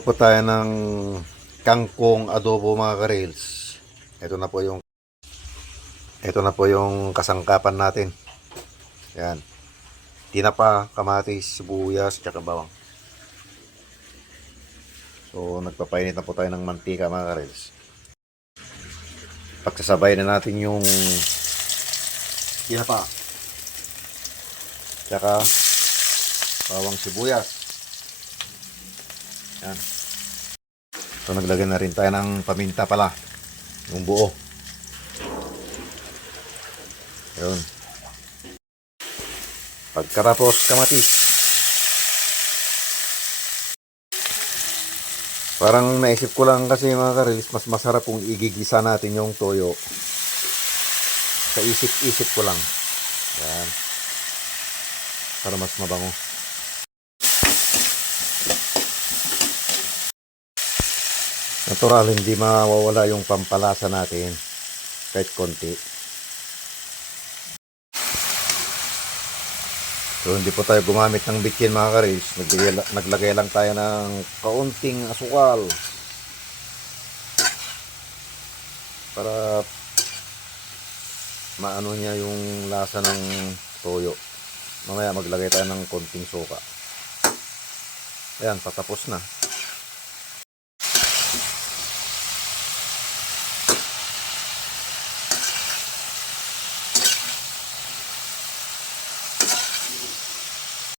Magluto po tayo ng kangkong adobo mga ka-rails. Ito na po yung kasangkapan natin. Yan. Tinapa, kamatis, sibuyas, tsaka bawang. So nagpapainit na po tayo ng mantika mga ka-rails. Pagsasabay na natin yung tinapa, tsaka bawang, sibuyas. Yan. So naglagay na rin tayo ng paminta pala, yung buo. Yun. Pagkatapos kamatis. Parang naisip ko lang kasi mga ka-rails, mas masarap kung igigisa natin yung toyo. Sa isip-isip ko lang. Yan. Para mas mabango. Natural, hindi mawawala yung pampalasa natin kahit konti. So hindi po tayo gumamit ng bitchin mga ka-rails. Naglagay lang tayo ng kaunting asukal para maano niya yung lasa ng toyo. Mamaya maglagay tayo ng konting suka. Ayan, patapos na.